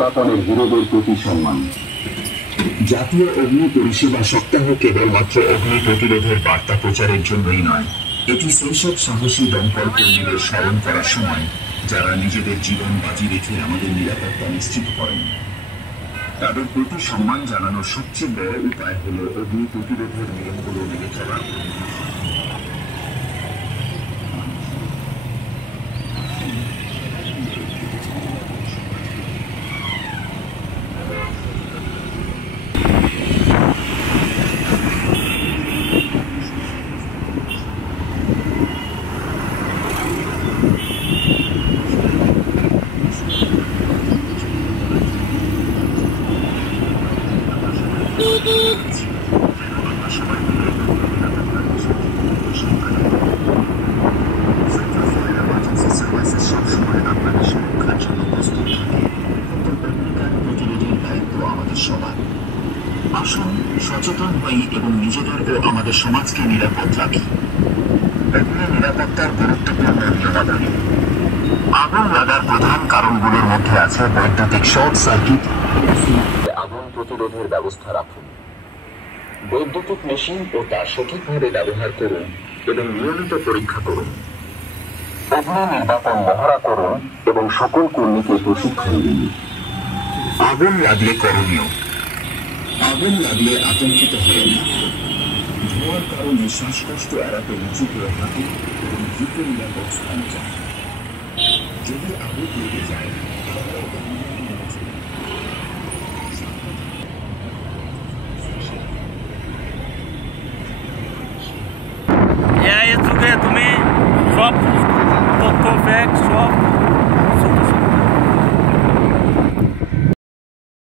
নির্বাপনের হিরোদের প্রতি সম্মান। জাতীয় অগ্নি পরিষেবা সপ্তাহ কেবলমাত্র অগ্নি প্রতিরোধের বার্তা প্রচারের জন্যই নয়, এটি সেই সব সাহসী দমকল কর্মীদের স্মরণ করার সময় যারা নিজেদের জীবন বাজি রেখে আমাদের নিরাপত্তা নিশ্চিত করেন। তাদের প্রতি সম্মান জানানোর সবচেয়ে বড় উপায় হল অগ্নি প্রতিরোধের নিয়মগুলো মেনে চলা। আসুন সচেতন হই এবং নিজেদের ও আমাদের সমাজকে নিরাপদ রাখি। অগ্নি নিরাপত্তার গুরুত্বপূর্ণ নিয়মাবলী। আগুন লাগার প্রধান কারণগুলোর মধ্যে আছে বৈদ্যুতিক শর্ট সার্কিট। আগুন প্রতিরোধের ব্যবস্থা রাখুন। বৈদ্যুতিক মেশিন ও তার সঠিকভাবে ব্যবহার করুন এবং নিয়মিত পরীক্ষা করুন। অগ্নি নির্বাপন মহড়া করুন এবং সকল কর্মীকে প্রশিক্ষণ দিন। আগুন লাগলে করণীয়। আগুন লাগলে আতঙ্কিত হবেন না। ধোঁয়ার কারণে শ্বাসকষ্ট এড়াতে নিচু করে থাকে এবং দ্রুত নিরাপদ স্থানে যান। যদি আগুন লেগে যায় যুগে তুমি সব তথ্য ফ্যাক্ট